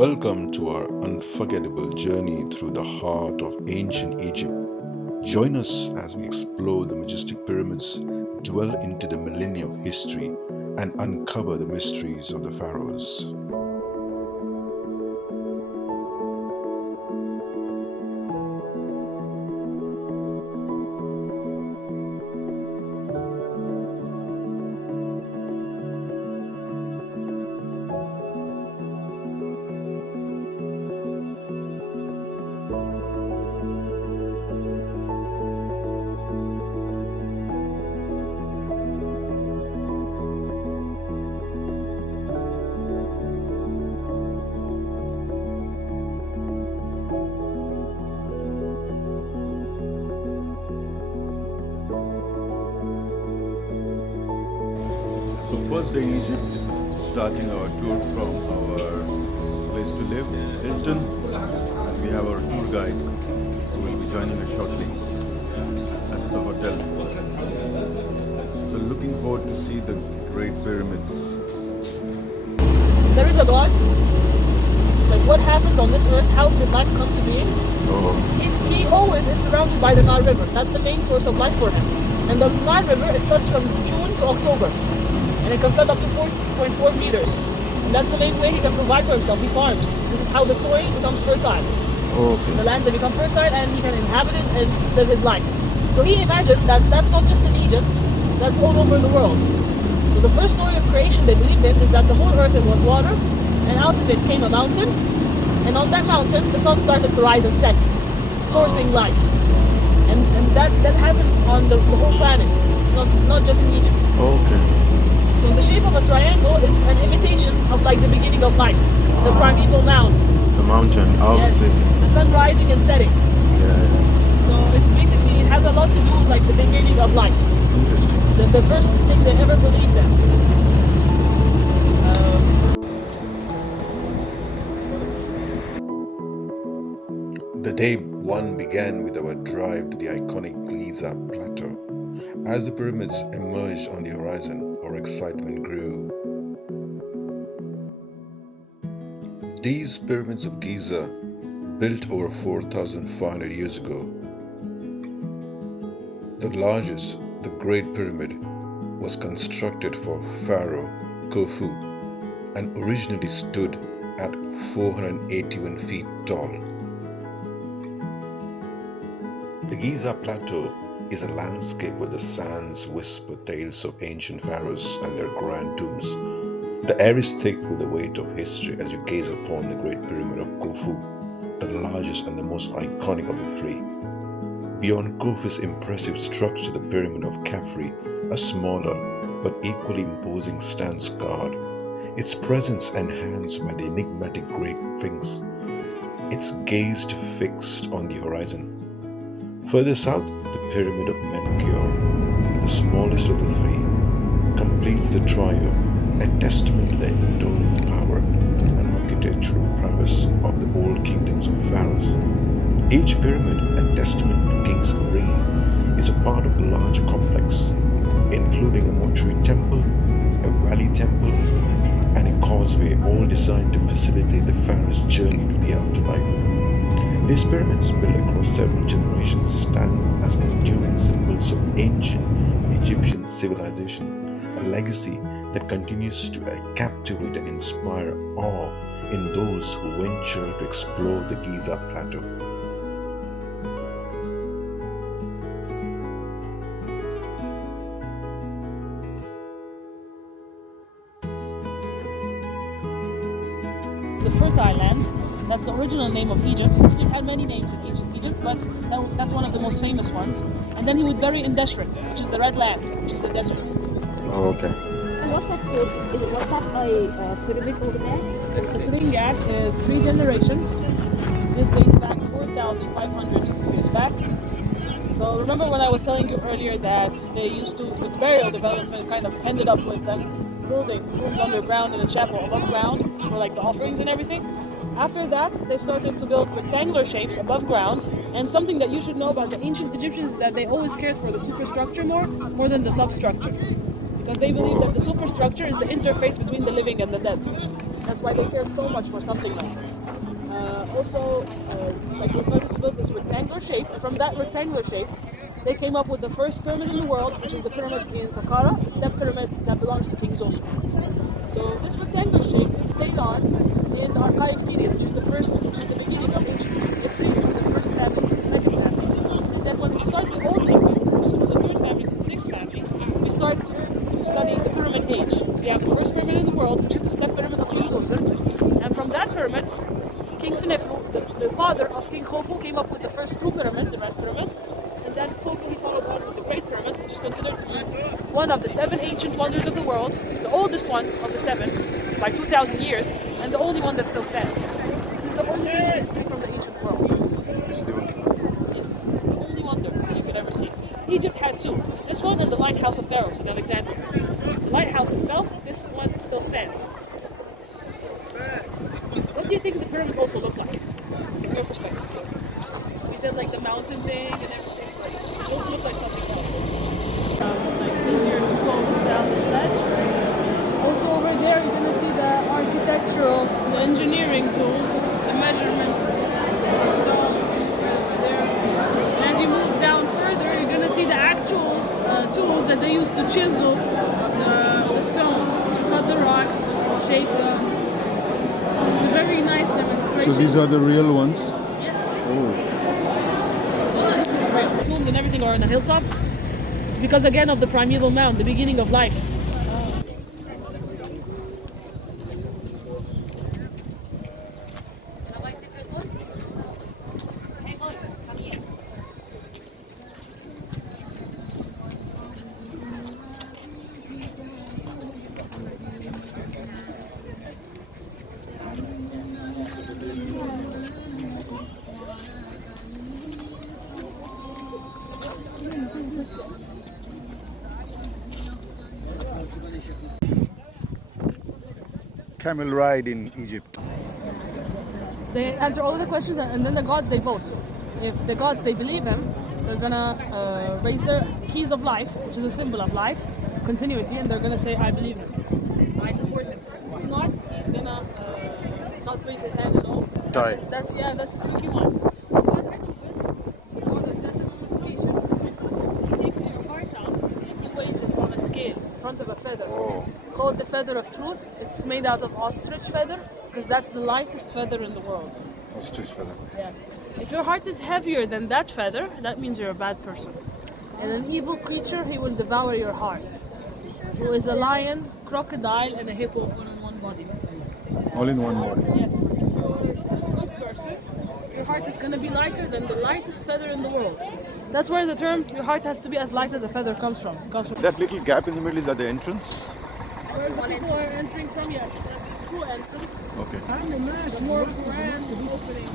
Welcome to our unforgettable journey through the heart of ancient Egypt. Join us as we explore the majestic pyramids, dwell into the millennia of history, and uncover the mysteries of the pharaohs. So first day in Egypt, starting our tour from our place to live, Hilton, and we have our tour guide who will be joining us shortly. That's the hotel. So looking forward to see the Great Pyramids. There is a God. Like what happened on this earth? How did life come to be? Oh, He always is surrounded by the Nile River. That's the main source of life for him. And the Nile River, it floods from June to October. And it can flood up to 4.4 meters. And that's the main way he can provide for himself. He farms. This is how the soil becomes fertile. okay. The lands, they become fertile and he can inhabit it and live his life. So he imagined that that's not just in Egypt, that's all over the world. So the first story of creation they believed in is that the whole earth it was water, and out of it came a mountain, and on that mountain the sun started to rise and set, sourcing life. And that happened on the whole planet. It's not just in Egypt. Okay. So the shape of a triangle is an imitation of like the beginning of life, the primeval mound. The mountain, Yes, the sun rising and setting. Yeah, So it's basically, it has a lot to do with like the beginning of life. interesting. The first thing they ever believed in. The day one began with our drive to the iconic Giza Plateau. As the pyramids emerged on the horizon, our excitement grew. These pyramids of Giza, built over 4,500 years ago, the largest, the Great Pyramid, was constructed for Pharaoh Khufu and originally stood at 481 feet tall. The Giza Plateau is a landscape where the sands whisper tales of ancient pharaohs and their grand tombs. The air is thick with the weight of history as you gaze upon the Great Pyramid of Khufu, the largest and the most iconic of the three. Beyond Khufu's impressive structure, the Pyramid of Khafre, a smaller but equally imposing, stands guard, its presence enhanced by the enigmatic Great Sphinx, its gaze fixed on the horizon. Further south, the Pyramid of Menkaure, the smallest of the three, completes the trio, a testament to the enduring power and architectural prowess of the old kingdoms of pharaohs. Each pyramid, a testament to king's reign, is a part of a large complex, including a mortuary temple, a valley temple, and a causeway, all designed to facilitate the pharaoh's journey to the afterlife. These pyramids, built across several generations, stand as enduring symbols of ancient Egyptian civilization, a legacy that continues to captivate and inspire awe in those who venture to explore the Giza Plateau. The fertile lands, that's the original name of Egypt. Egypt had many names in Egypt, but that's one of the most famous ones. And then he would bury in Deshret, which is the Red Land, which is the desert. Oh, okay. So what's that called? What's that a pyramid over there? The Turin Gap is 3 generations. This dates back 4,500 years back. So remember when I was telling you earlier that they used to, with burial development, kind of ended up with them building rooms underground and a chapel above ground for like the offerings and everything. After that, they started to build rectangular shapes above ground. And something that you should know about the ancient Egyptians is that they always cared for the superstructure more than the substructure. Because they believed that the superstructure is the interface between the living and the dead. That's why they cared so much for something like this. Also, like they started to build this rectangular shape. From that rectangular shape, they came up with the first pyramid in the world, which is the pyramid in Saqqara, the step pyramid that belongs to King Zoser. So this rectangular shape it stayed on in the archaic period, which is the beginning of ancient Egypt. It stays from the first family to the second family. And then when we start the old kingdom, which is from the third family to the sixth family, we start to study the pyramid age. We have the first pyramid in the world, which is the step pyramid of King Zoser. And from that pyramid, King Senefru, the father of King Khufu, came up with the first true pyramid, the Red Pyramid. And then hopefully followed on with the Great Pyramid, which is considered to be one of the 7 ancient wonders of the world, the oldest one of the 7 by 2,000 years, and the only one that still stands. This is the only thing you can see from the ancient world. This is the only one. Yes, the only wonder that you could ever see. Egypt had 2. This one and the Lighthouse of Pharaohs in Alexandria. The Lighthouse of fell, this one still stands. What do you think the pyramids also look like, from your perspective? You said like the mountain thing and everything. Those look like something else. Like easier to go down this ledge. Also over there you're gonna see the architectural, the engineering tools, the measurements, the stones there. And as you move down further, you're gonna see the actual tools that they used to chisel the stones, to cut the rocks, shape them. It's a very nice demonstration. So these are the real ones? Yes. Oh. Tombs and everything are on a hilltop. It's because again of the primeval mound, the beginning of life. Camel ride in Egypt. They answer all of the questions and then the gods they vote. If the gods they believe in, they're gonna raise their keys of life, which is a symbol of life, continuity, and they're gonna say, I believe him, I support him. If not, he's gonna not raise his hand at all. Die. That's a tricky one. God Anubis, the god of death and mummification, he takes your heart out and he weighs it on a scale in front of a feather. Called the feather of truth. It's made out of ostrich feather because that's the lightest feather in the world. Ostrich feather. Yeah. If your heart is heavier than that feather, that means you're a bad person. And an evil creature, he will devour your heart. Who is a lion, crocodile, and a hippo all in one body. All in one body. Yes. If you're a good person, your heart is going to be lighter than the lightest feather in the world. That's where the term your heart has to be as light as a feather comes from. That little gap in the middle, is that the entrance? Where the people are entering from, yes, that's the true entrance. Okay. The more grand opening.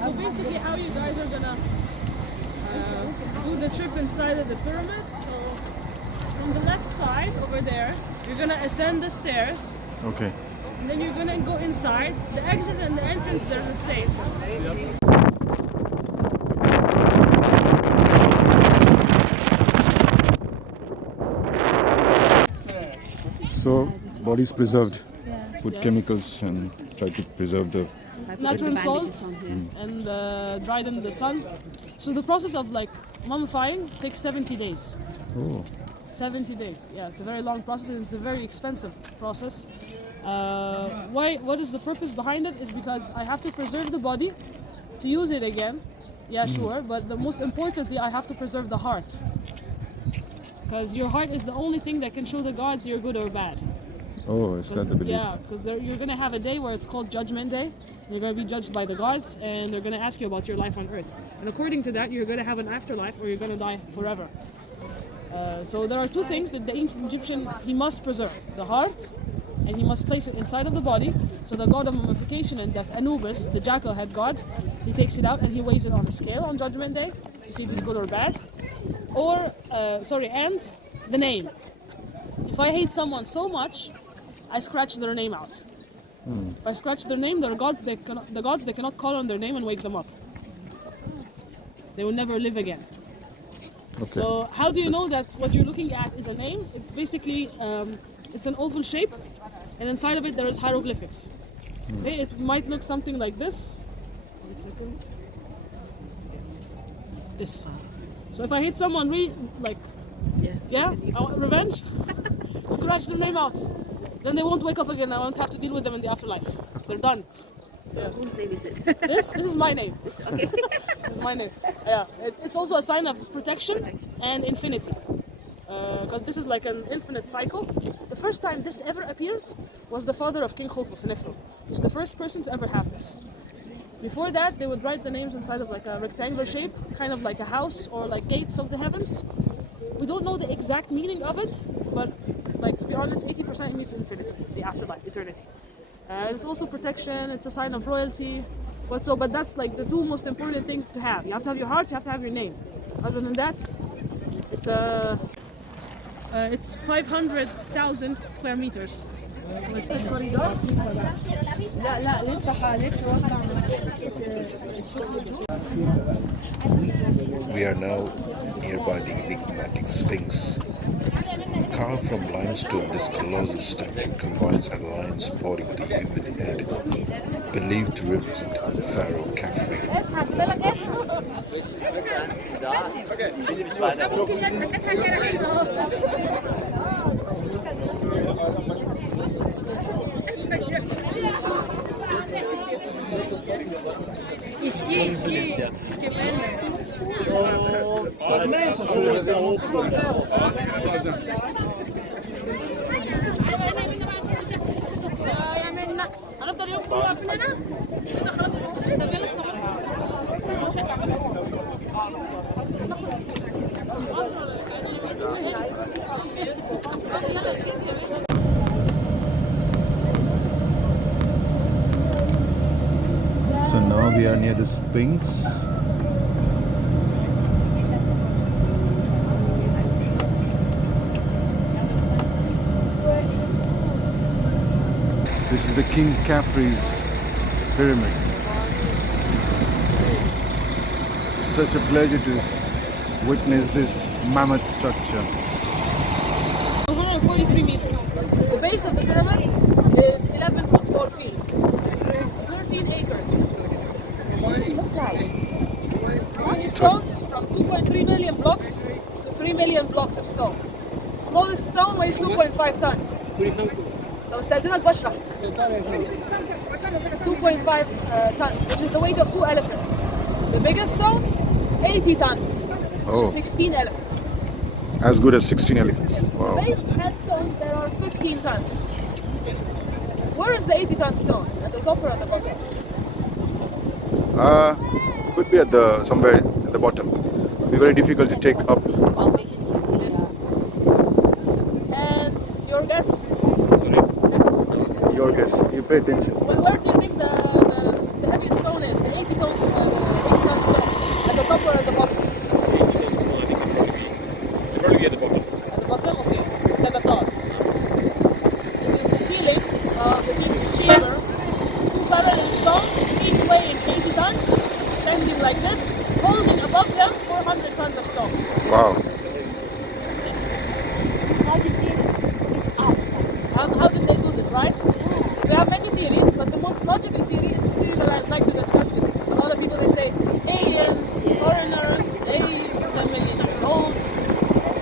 So basically how you guys are gonna do the trip inside of the pyramid. So from the left side over there, you're gonna ascend the stairs. Okay. And then you're gonna go inside. The exit and the entrance, they're the same. So body's preserved. Put chemicals and try to preserve the. Natural salt and dried in the sun. So the process of like mummifying takes 70 days. Oh. 70 days. Yeah, it's a very long process and it's a very expensive process. What is the purpose behind it? Is because I have to preserve the body to use it again. Yeah, sure. But the most importantly, I have to preserve the heart. Because your heart is the only thing that can show the gods you're good or bad. Oh, is that the belief? Yeah, because you're going to have a day where it's called Judgment Day. You're going to be judged by the gods and they're going to ask you about your life on earth. And according to that, you're going to have an afterlife or you're going to die forever. So there are two things that the ancient Egyptian, he must preserve. The heart, and he must place it inside of the body. So the god of mummification and death, Anubis, the jackal head god, he takes it out and he weighs it on a scale on Judgment Day to see if it's good or bad. And the name. If I hate someone so much, I scratch their name out. If I scratch their name, the gods they cannot call on their name and wake them up. They will never live again. Okay. So how do you know that what you're looking at is a name? It's basically It's an oval shape, and inside of it there is hieroglyphics. Okay, it might look something like this. 1 second. This. So if I hit someone, yeah, I want revenge. Scratch their name out. Then they won't wake up again. I won't have to deal with them in the afterlife. They're done. So whose name is it? This is my name. Okay. This is my name. Yeah, it's also a sign of protection and infinity. Because this is like an infinite cycle. The first time this ever appeared was the father of King Khufu, Senefru. He's the first person to ever have this. Before that, they would write the names inside of like a rectangular shape, kind of like a house or like gates of the heavens. We don't know the exact meaning of it, but like to be honest, 80% means infinity, the afterlife, eternity. It's also protection, it's a sign of royalty. But that's like the two most important things to have. You have to have your heart, you have to have your name. Other than that, it's 500,000 square meters. So it's the corridor. We are now nearby the enigmatic Sphinx. Carved from limestone, this colossal statue combines a lion's body with a human head, believed to represent Pharaoh Khafre. So now we are near the Sphinx. This is the King Khafre's pyramid. Such a pleasure to witness this mammoth structure. 143 meters. The base of the pyramid is 11 football fields, 13 acres. Stones from 2.3 million blocks to 3 million blocks of stone. Smallest stone weighs 2.5 tons. 2.5 tons, which is the weight of 2 elephants. The biggest stone, 80 tons, which is 16 elephants. As good as 16 elephants. Wow. The base has stones that are 15 tons. Where is the 80-ton stone? At the top or at the bottom? Could be at the somewhere at the bottom. Be very difficult to take up. Yes. And your guess? Your guess. You pay attention. Well, where do you think the heaviest stone is? The 80-ton stone? At the top or at the bottom? Probably at the bottom. At the bottom? Okay. It's at the top. It is the ceiling of the king's chamber. 2 parallel stones, each weighing 80 tons, standing like this, holding above them 400 tons of stone. Wow. Yes. How did they do this, right? We have many theories, but the most logical theory is the theory that I'd like to discuss with you. Because a lot of people, they say aliens, foreigners, days, 10 million years old,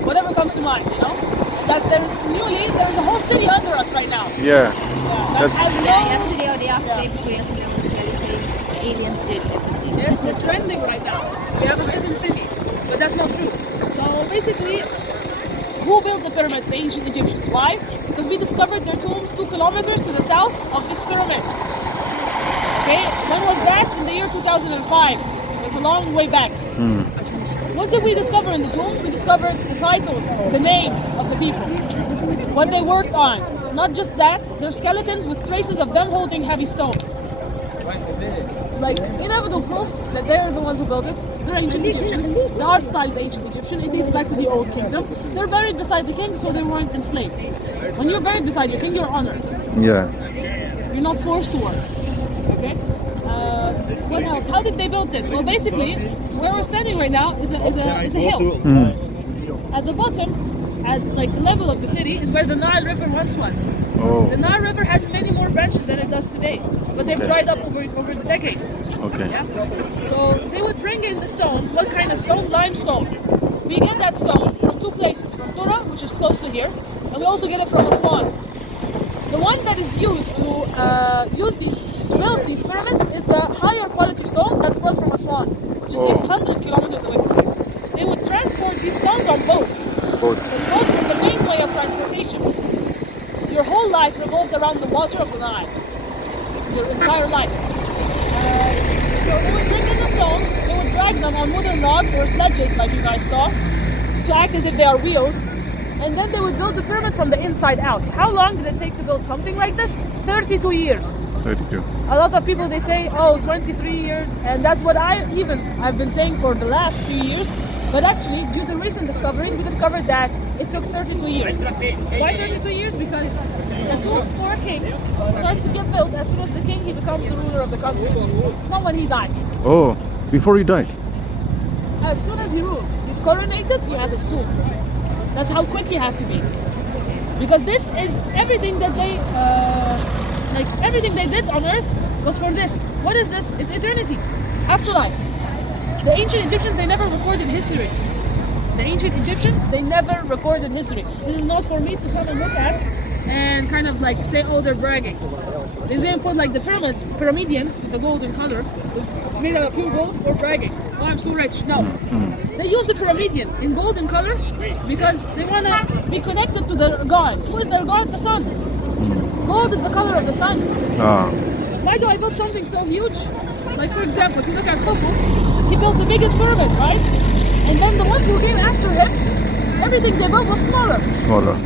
whatever comes to mind, you know? And that there's a whole city under us right now. Yeah. That has no... Yesterday or the after day before yesterday, aliens did. Yes, we're trending right now. We have a hidden city, but that's not true. So basically, who built the pyramids? The ancient Egyptians. Why? Because we discovered their tombs 2 kilometers to the south of this pyramid. Okay, when was that? In the year 2005. That's a long way back. What did we discover in the tombs? We discovered the titles, the names of the people, what they worked on. Not just that, their skeletons with traces of them holding heavy stone. Like inevitable proof that they're the ones who built it. They're ancient Egyptians. The art style is ancient Egyptian. It dates back to the old kingdom. They're buried beside the king, so they weren't enslaved. When you're buried beside your king, you're honored. Yeah. You're not forced to work. Okay. What else? How did they build this? Well, basically, where we're standing right now is a hill. At the bottom, at like the level of the city is where the Nile River once was. Oh, The Nile River had many more branches than it does today, but they've dried up over the decades. okay. Yeah. So they would bring in the stone. What kind of stone? Limestone. We get that stone from two places: from Tura, which is close to here, and we also get it from Aswan. The one that is used to build these pyramids is the higher quality stone that's brought from Aswan, which is 600 kilometers away from here. They would transport these stones on boats. Boats. Because boats are the main way of transportation. Your whole life revolves around the water of the Nile. Your entire life. So they would bring in the stones, they would drag them on wooden logs or sledges like you guys saw, to act as if they are wheels. And then they would build the pyramid from the inside out. How long did it take to build something like this? 32 years. 32. A lot of people, they say, oh, 23 years. And that's what I've been saying for the last few years. But actually, due to recent discoveries, we discovered that it took 32 years. Why 32 years? Because the tomb for a king starts to get built as soon as the king he becomes the ruler of the country, not when he dies. Oh, before he died. As soon as he rules, he's coronated, he has his tomb. That's how quick you have to be. Because this is everything that everything they did on earth was for this. What is this? It's eternity, afterlife. The ancient Egyptians, they never recorded history. The ancient Egyptians, they never recorded history. This is not for me to come and look at and kind of like say, oh, they're bragging. They didn't put like the pyramidians with the golden color, made out of pure gold, for bragging. Oh, I'm so rich. No. They use the pyramidion in golden color because they want to be connected to their god. Who is their god? The sun. Gold is the color of the sun. Ah, Why do I build something so huge? Like, for example, if you look at Khufu, he built the biggest pyramid, right? And then the ones who came after him, everything they built was smaller. smaller.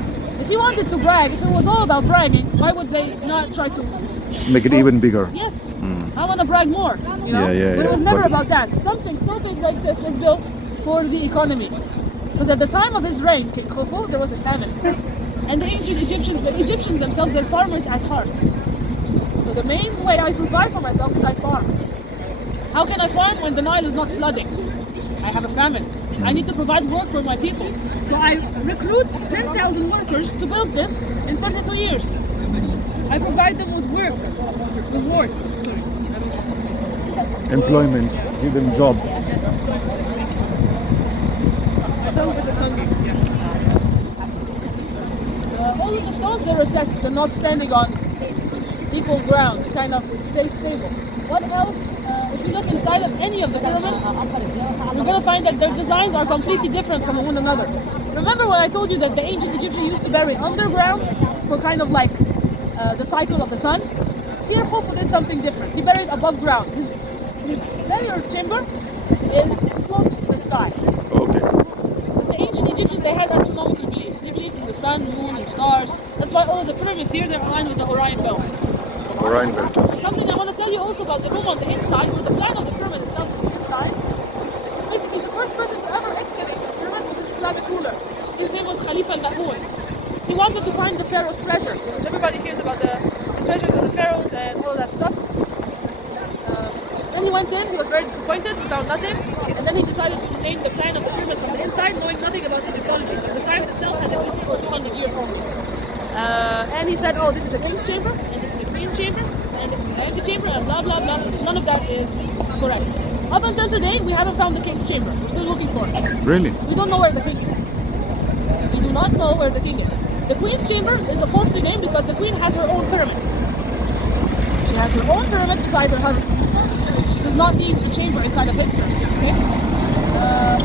If he wanted to brag, if it was all about bragging, why would they not try to? Make it even bigger. Yes, I want to brag more. You know? Yeah, But it was yeah, never but- about that. Something so big like this was built for the economy. Because at the time of his reign, King Khufu, there was a famine. And the ancient Egyptians, the Egyptians themselves, they're farmers at heart. So the main way I provide for myself is I farm. How can I farm when the Nile is not flooding? I have a famine. I need to provide work for my people. So I recruit 10,000 workers to build this in 32 years. I provide them with work, rewards. Sorry. Employment, give them job. Yes. My tongue is a tongue. All of the stones, they're assessed. They're not standing on equal ground to kind of stay stable. What else? If you look inside of any of the pyramids, you're going to find that their designs are completely different from one another. Remember when I told you that the ancient Egyptians used to bury underground for kind of like the cycle of the sun? Here Khufu did something different. He buried above ground. His burial chamber is close to the sky. Okay. Because the ancient Egyptians, they had astronomical beliefs. They believed in the sun, moon, and stars. That's why all of the pyramids here, they're aligned with the Orion belts. Orion belt. So something I want to tell you also about the room on the inside, or the plan of the pyramid itself on the inside, is basically the first person to ever excavate this pyramid was an Islamic ruler. His name was Khalifa al-Ma'mun. He wanted to find the pharaoh's treasure, because everybody hears about the treasures of the pharaohs and all that stuff. Then he went in, he was very disappointed, he found nothing, and then he decided to name the plan of the pyramid from the inside, knowing nothing about Egyptology, because the science itself has existed for 200 years only. And he said, oh, this is a king's chamber, and this is a queen's chamber, and this is an antechamber, and blah, blah, blah. None of that is correct. Up until today, we haven't found the king's chamber. We're still looking for it. Really? We don't know where the king is. We do not know where the king is. The queen's chamber is a falsely named because the queen has her own pyramid. She has her own pyramid beside her husband. She does not need the chamber inside of his pyramid. Okay?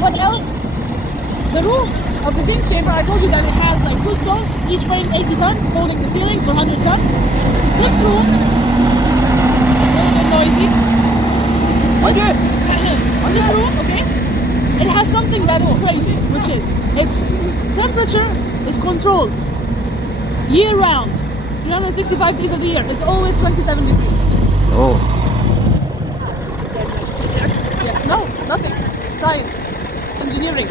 What else? The room of the king's chamber, I told you that it has like two stones, each weighing 80 tons, holding the ceiling for 100 tons. This room, it's a little bit noisy. This room, okay, it has something that is crazy, which is its temperature is controlled year round, 365 days of the year. It's always 27 degrees. Oh, Yeah, no, nothing. Science, engineering.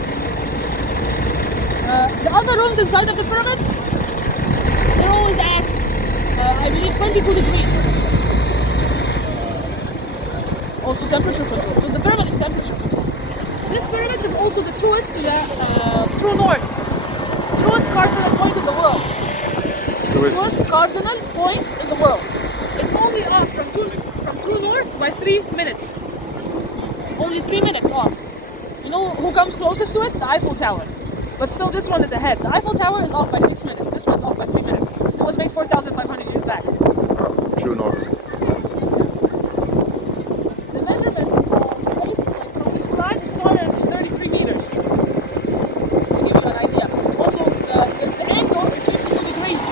The other rooms inside of the pyramid, they're always at, I believe, 22 degrees. Also temperature control. So the pyramid is temperature control. This pyramid is also the truest to the true north. truest cardinal point in the world. Truest. Truest cardinal point in the world. It's only off from true north by 3 minutes. Only 3 minutes off. You know who comes closest to it? The Eiffel Tower. But still, this one is ahead. The Eiffel Tower is off by 6 minutes. This one is off by 3 minutes. It was made 4,500 years back. Oh, true north. The measurement base, like from each side, is 433 meters. To give you an idea. Also, the angle is 52 degrees.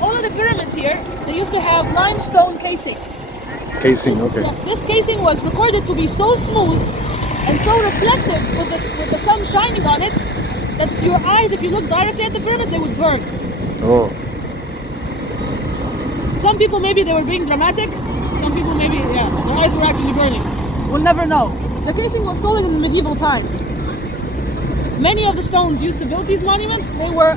All of the pyramids here, they used to have limestone casing. Casing, okay. Yes, this casing was recorded to be so smooth and so reflective with the sun shining on it that your eyes, if you look directly at the pyramids, they would burn. Oh, Some people maybe they were being dramatic. Some people maybe, yeah, their eyes were actually burning. We'll never know. The casing was stolen in medieval times. Many of the stones used to build these monuments, they were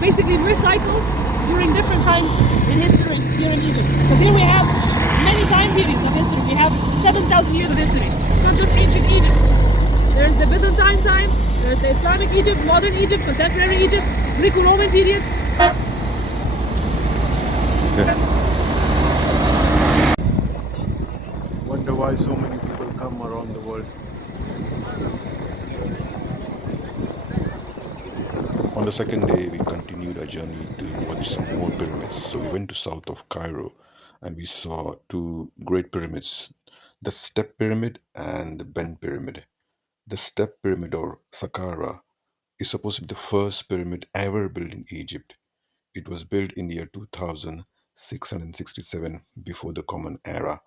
basically recycled during different times in history here in Egypt. Because here we have many time periods of history. We have 7,000 years of history. It's not just ancient Egypt. There's the Byzantine time, there's the Islamic Egypt, modern Egypt, contemporary Egypt, Greco-Roman period. okay. Wonder why so many people come around the world. On the second day, we continued our journey to watch some more pyramids. So we went to south of Cairo and we saw two great pyramids, the Step Pyramid and the Bend Pyramid. The Step Pyramid, or Saqqara, is supposed to be the first pyramid ever built in Egypt. It was built in the year 2667 before the Common Era,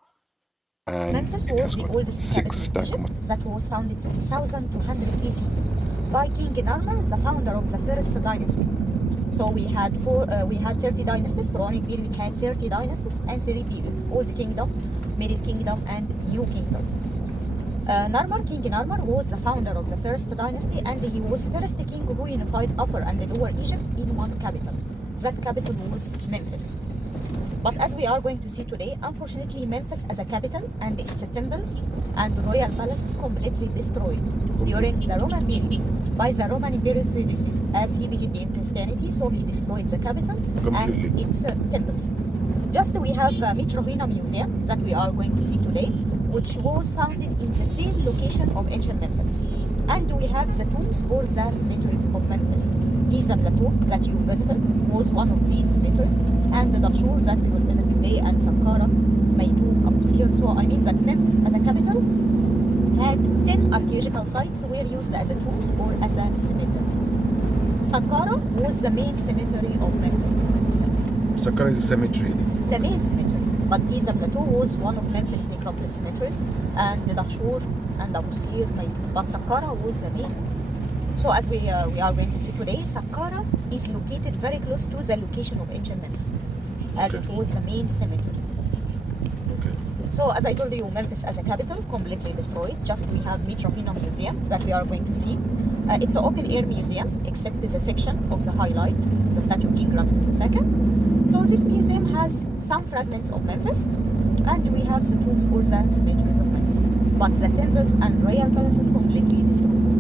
and Memphis it was has the got oldest six capital in stagma. Egypt that was founded in 1200 BC by King Narmer, the founder of the first dynasty. So we had 30 dynasties. Pharaonic period had 30 dynasties and 3 periods: Old Kingdom, Middle Kingdom, and New Kingdom. King Narmer was the founder of the first dynasty, and he was first king who unified Upper and Lower Egypt in one capital. That capital was Memphis. But as we are going to see today, unfortunately, Memphis as a capital and its temples and royal palaces completely destroyed during the Roman period by the Roman Emperor Theodosius, as he believed in Christianity, so he destroyed the capital Completely. and its temples. Just we have Mitrohina Museum that we are going to see today, which was founded in the same location of ancient Memphis. And we have the tombs or the cemeteries of Memphis. Giza Plateau that you visited was one of these cemeteries, and the Dashur that we will visit today, and Saqqara, Maytoum, Abu Sir. So I mean that Memphis as a capital had 10 archaeological sites were used as a tombs or as a cemetery. Saqqara was the main cemetery of Memphis. Saqqara is a cemetery. The main cemetery. But Giza Plateau was one of Memphis necropolis cemeteries, and the Dashur and Abu Sir, but Saqqara was the main. So as we are going to see today, Saqqara is located very close to the location of ancient Memphis, as it was the main cemetery. Okay. So as I told you, Memphis as a capital completely destroyed. Just we have Mitrohina Museum that we are going to see. It's an open air museum, except there's a section of the highlight, the statue of King Ramses II. So this museum has some fragments of Memphis, and we have the tombs or the cemeteries of Memphis. But the temples and royal palaces completely destroyed.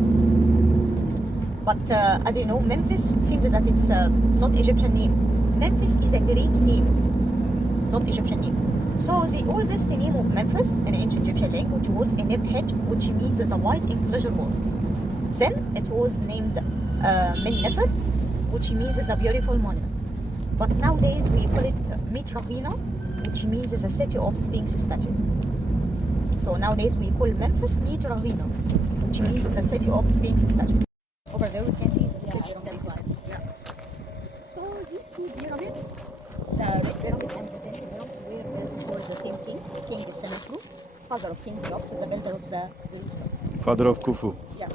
But as you know, Memphis seems that it's not Egyptian name. Memphis is a Greek name, not Egyptian name. So the oldest name of Memphis in ancient Egyptian language was Enebhet, which means the white enclosure wall. Then it was named Men-Nefer, which means the beautiful monument. But nowadays we call it Mitrohina, which means the city of Sphinx statues. So nowadays we call Memphis Mitrohina, which means the city of Sphinx statues. Over there we can see the sketch of the pyramid. Yeah. So these two pyramids, the Red Pyramid and the Bent Pyramid, were built for the same king, King Senefru, father of King Cheops, the builder of the pyramid. Father of Khufu. Yeah.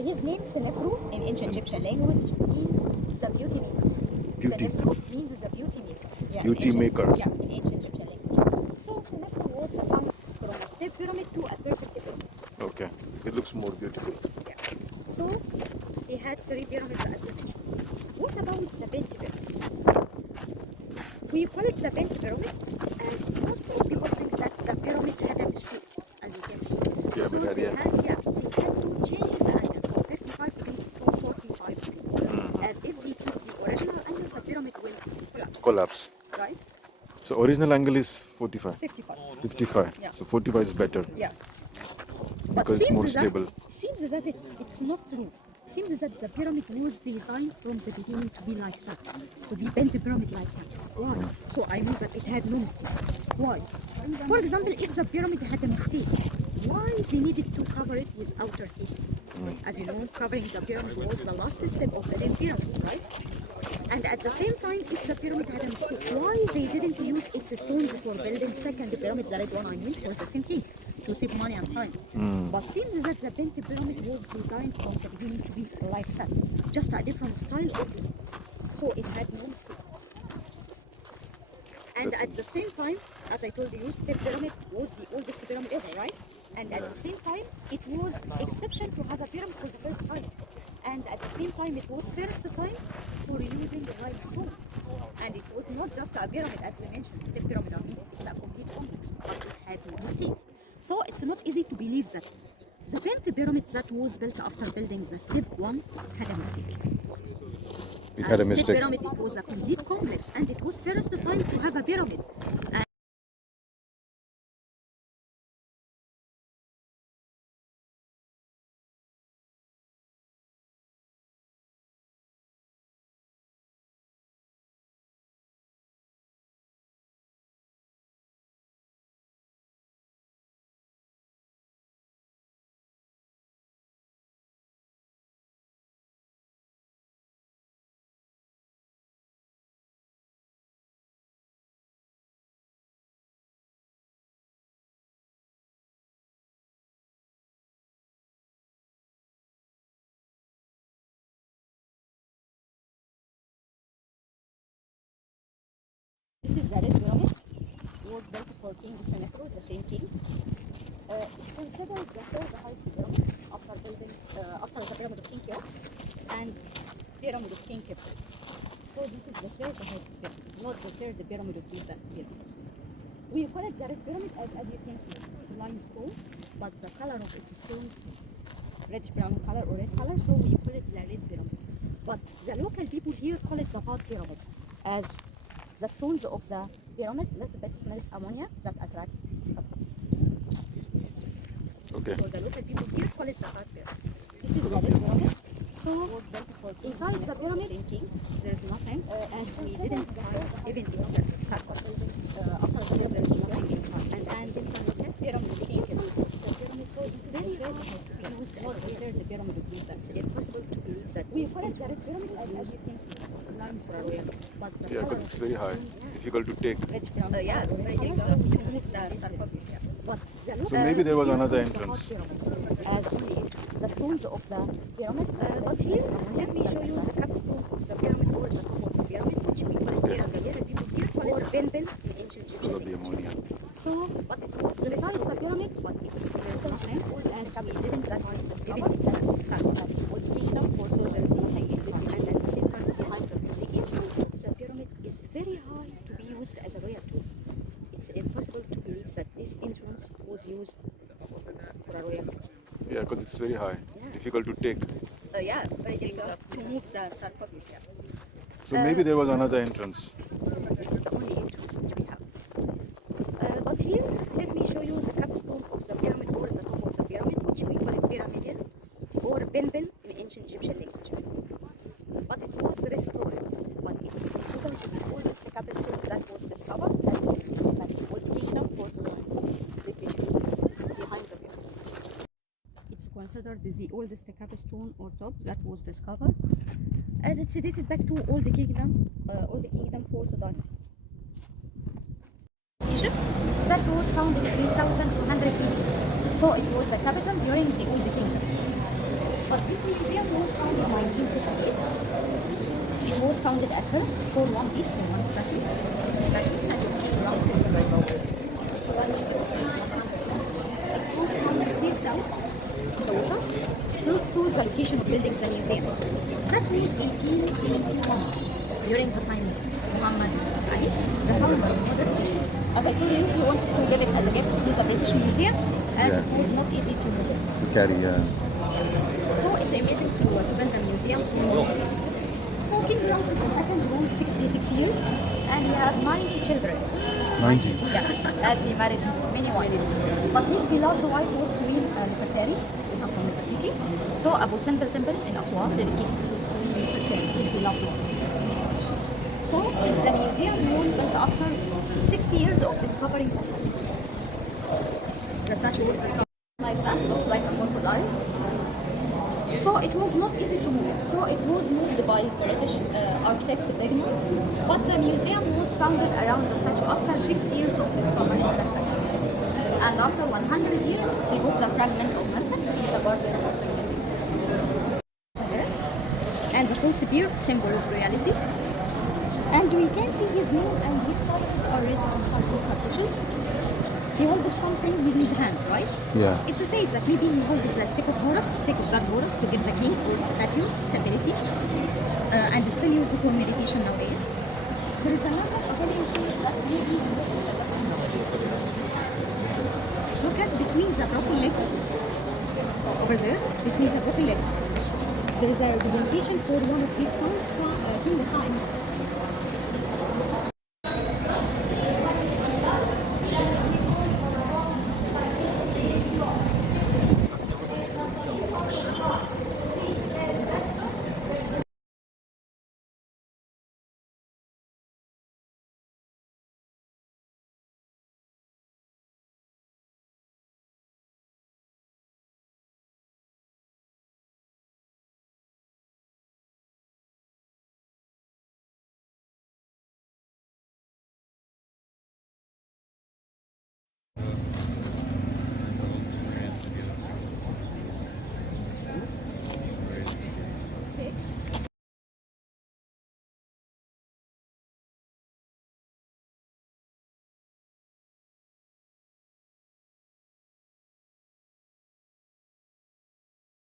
His name Senefru in ancient Egyptian language means the beauty maker. Beauty. Senefru means the beauty maker. Yeah, Beauty in ancient, maker. Yeah, in ancient Egyptian language. So Senefru was the founder from a step pyramid to a perfect pyramid. Okay. It looks more beautiful. Yeah. So he had 3 pyramids as we mentioned. What about the Bent Pyramid? We call it the Bent Pyramid as most of people think that the pyramid had a mistake, as you can see. Yeah, So but they yeah. had had to change the angle from 55 degrees to 45 degrees. As if they keep the original angle, the pyramid will collapse. Collapse. Right? So original angle is 45. 55. 55. Yeah. So 45 is better. Yeah. Because it's more stable. Seems that it's not true. Seems that the pyramid was designed from the beginning to be like that, to be bent pyramid like that. Why? So I mean that it had no mistake. Why? For example, if the pyramid had a mistake, why they needed to cover it with outer casing? As you know, covering the pyramid was the last step of building pyramids, right? And at the same time, if the pyramid had a mistake, why they didn't use its stones for building second pyramid, the red one I mean, for the same thing, to save money and time. But seems that the bent pyramid was designed from the beginning to be like that, just a different style of design. So it had no mistake. And at the same time, as I told you, step pyramid was the oldest pyramid ever, right? And at the same time, it was exception to have a pyramid for the first time. And at the same time, it was first time for using the limestone. And it was not just a pyramid, as we mentioned, step pyramid. I mean, it's a complete complex, but it had no mistake. So it's not easy to believe that the bent pyramid that was built after building the step one had a mistake. It had a Step mistake. pyramid, it was a complete complex, and it was first time to have a pyramid. This is the red pyramid. It was built for King Senefru, the same king. It's considered the third highest pyramid after building after the pyramid of King Cheops and pyramid of King Khufu. So this is the third highest pyramid, not the third pyramid of Giza pyramids. We call it the red pyramid as you can see. It's limestone, but the color of its stones reddish brown color or red color, so we call it the red pyramid. But the local people here call it the pot pyramid, as the stones of the pyramid little bit smells ammonia that attract the Okay. So the local people here call it the pot pyramid. This is the red pyramid. So inside the pyramid, there is nothing, as we didn't find even its sarcophagus. After this, there is nothing inside. And the pyramid is being used. So pyramid, so it's very hard used as the third pyramid of Giza. It's impossible to believe that we call it the red pyramid as you can see. It's limestone, but the Yeah, because it's very high. Difficult to take. yeah, very difficult to move the sarcophagus. But So maybe there was another entrance. As the stones of the pyramid. But here, let me show you the capstone of the pyramid or the top of the pyramid, which we call it the local people here call it Benbel in ancient Egyptian Because of the language. ammonia. So, but it was inside the pyramid, but it's nothing, as we didn't that was even its sarcophagus. What we know also there is nothing inside, and at the same time behind the entrance of the pyramid is very high to be used as a royal tomb. It's impossible to believe that this entrance was used for a royal tomb. Yeah, because it's very high. Difficult to take. Yeah, very difficult to move the sarcophagus. Yeah. So maybe there was another entrance. This is the only entrance which we have. But here, let me show you the capstone of the pyramid or the top of the pyramid, which we call it pyramidal or Benbel in ancient Egyptian language. But it was restored. But it's considered the oldest capstone that was discovered as like the old kingdom was behind the pyramid. It's considered the oldest capstone or top that was discovered, as it's dated back to Old Kingdom 4th dynasty. Egypt that was founded 3200 BC. So it was the capital during the Old Kingdom. But this museum was founded in 1958. It was founded at first for one piece, for one statue. This statue of King Ramses. It's a limestone. It was founded face down the water, close to the location of building the museum. That was 1881, during the time of Muhammad Ali, the founder of modern Egypt. As I told you, he wanted to give it as a gift to the British Museum, as it was not easy to move it. To carry, So it's amazing to build a museum for this. So King Ramses II ruled 66 years and he had 90 children. 90. Yeah, as he married many wives. But his beloved wife was Queen Nefertari, from Nefertiti. So Abu Simbel Temple in Aswan dedicated to Queen Nefertari, his beloved wife. So the museum was built after 60 years of discovering the statue. The statue was discovered like that, looks like a crocodile. So it was not easy to move it. So it was moved by British architect Begman. But the museum was founded around the statue after 60 years of discovering the statue. And after 100 years, they put the fragments of Memphis in the garden of the museum. And the false beard, symbol of reality. And we can see his name and his titles are written on some of his cartouches. He holds something with his hand, right? Yeah. It's a say that maybe he holds the stick of Horus, stick of God Horus, to give the king or statue stability, and still used for meditation nowadays. So it's another opinion saying that maybe he holds the look at between the broken legs, over there, between the broken legs, there is a representation for one of his sons, King Hymens.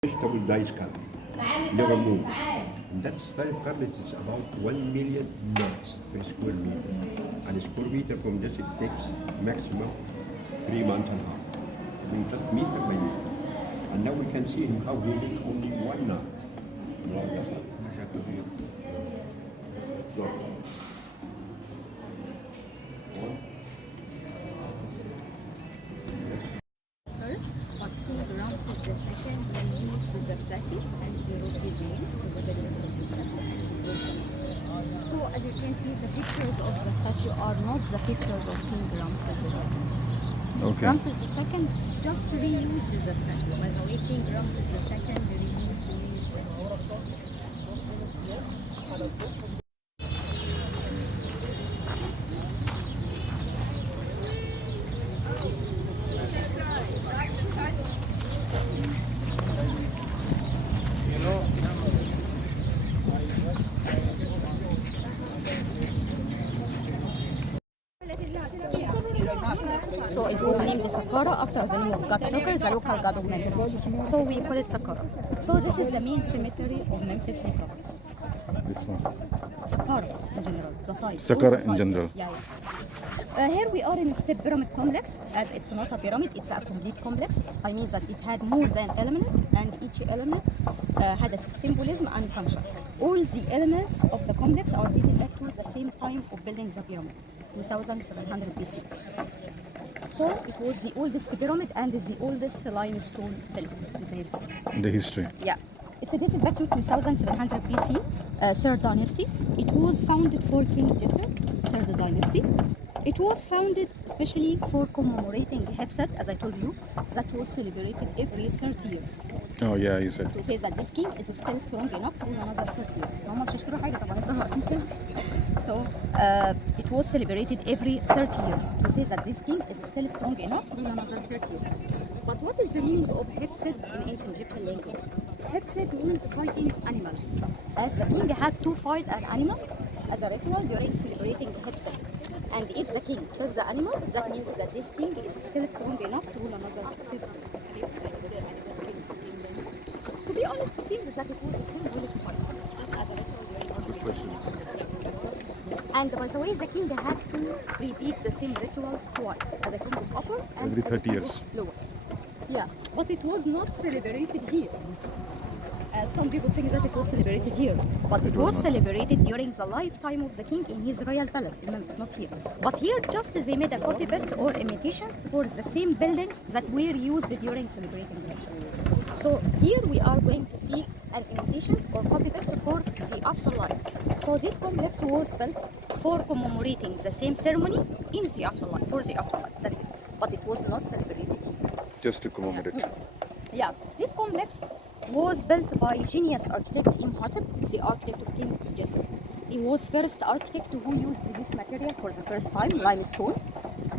Vegetable dice cup, never move. And that style of cabinet is about 1 million knots per square meter. And a square meter from this, it takes maximum 3 months and a half. We cut meter by meter. And now we can see how we make only one knot. First, but King Ramses II used the statue and he wrote his name with a pedestal of the statue and wrote the names. So as you can see, the features of the statue are not the features of King Ramses II. Okay. Ramses II just reused the statue. By the way, King Ramses II reused the new statue. So it was named Saqqara after the name of God Sukkar, the local god of Memphis. So we call it Saqqara. So this is the main cemetery of Memphis necropolis. This one. Saqqara in general, the site. Saqqara all the in sites. general. Yeah. Here we are in a step pyramid complex. As it's not a pyramid, it's a complete complex. I mean that it had more than element, and each element had a symbolism and function. All the elements of the complex are dated back to the same time of building the pyramid, 2700 BC. So it was the oldest pyramid and the oldest limestone pillar in the history. The history. Yeah. It's dated back to 2700 BC, third dynasty. It was founded for King Jesse, third dynasty. It was founded especially for commemorating Hepsat, as I told you, that was celebrated every 30 years. Oh yeah, you said. To say that this king is still strong enough to rule another 30 years. هم مش هيشتروا حاجة طبعا الظهر. So it was celebrated every 30 years to say that this king is still strong enough to rule another 30 years. But what is the meaning of Hepsat in ancient Egyptian language? Hepsat means fighting animal. As the king had to fight an animal as a ritual during celebrating Hepsat. And if the king kills the animal, that means that this king is still strong enough to rule another 30 years. To be honest, it seems that it was a symbolic fight, just as a ritual. And by the way, the king had to repeat the same rituals twice, as a king of upper and Every as a 30 king years. of lower. Yeah, but it was not celebrated here. Some people think that it was celebrated here, but it was celebrated during the lifetime of the king in his royal palace in Memphis, not here. But here, just they made a copy paste or imitation for the same buildings that were used during celebrating the Muslim. So here we are going to see an imitation or copy paste for the afterlife. So this complex was built for commemorating the same ceremony in the afterlife, for the afterlife. That's it. But it was not celebrated here. Just to commemorate. Yeah, this complex was built by genius architect Imhotep, the architect of King Jesser. He was first architect who used this material for the first time, limestone,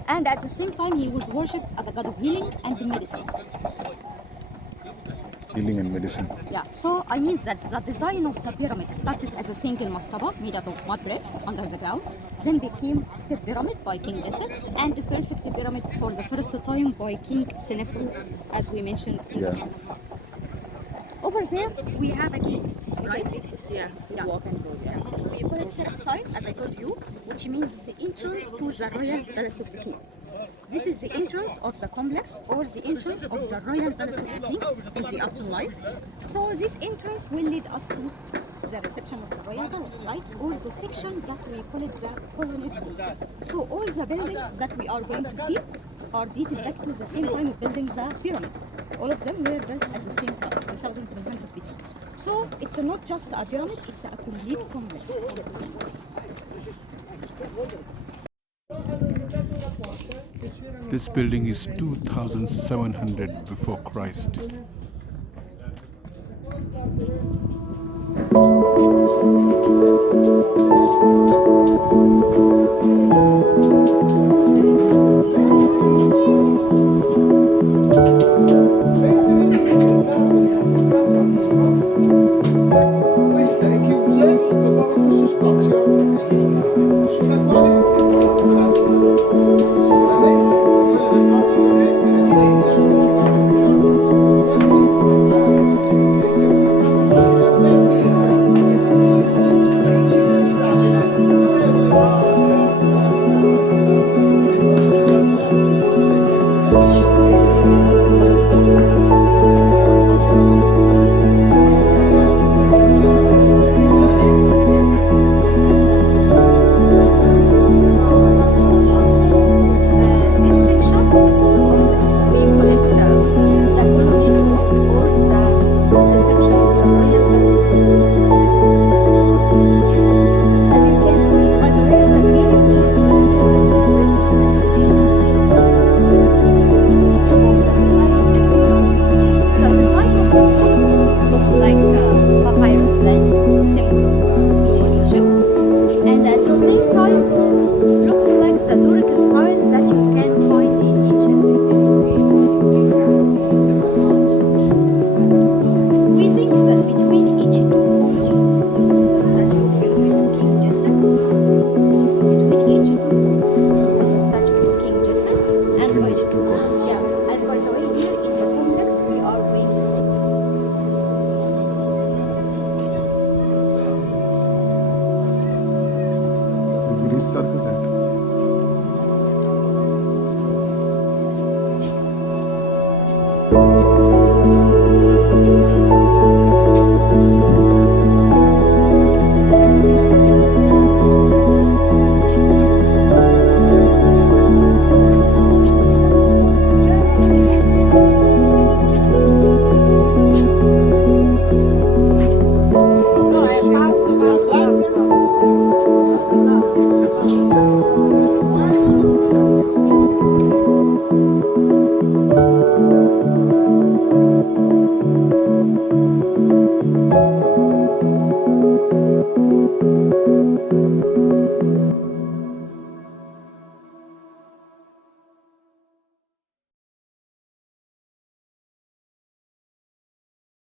and at the same time he was worshipped as a god of healing and medicine. Healing and medicine. Yeah, so I mean that the design of the pyramid started as a single mastaba made up of mud bricks under the ground, then became step pyramid by King Jesser, and the perfect pyramid for the first time by King Senefu, as we mentioned. Yeah. Over there, we have a gate, right? Yeah, Yeah. walk and go, yeah. We call it side, as I told you, which means the entrance to the royal palace of the king. This is the entrance of the complex or the entrance of the royal palace of the king in the afterlife. So this entrance will lead us to the reception of the royal palace, right? Or the section that we call it the colonnade hall. So all the buildings that we are going to see are dated back to the same time of building the pyramid. All of them were built at the same time, 2700 BC. So it's not just a pyramid, it's a complete complex. This building is 2700 before Christ. Queste le chiuse trovavano su spazio sulla quale potevano lavorare. Sicuramente il figlio del mazzo di legno This section of the complex, we collect the colonnade or the reception of the royal palace. As you can see, by the way, the ceiling is restored and bricks and installations. The design of the complex looks like papyrus plants, symbol of Egypt, and at the same time looks like the Doric styles that you can find in ancient Greece. We think that between each two columns, there was a statue belonging to King Jesser. Between each two columns, there was a statue of King Jesser. And by, Between each two columns. yeah, and by the way, here in the complex, we are going to see. Greece circus.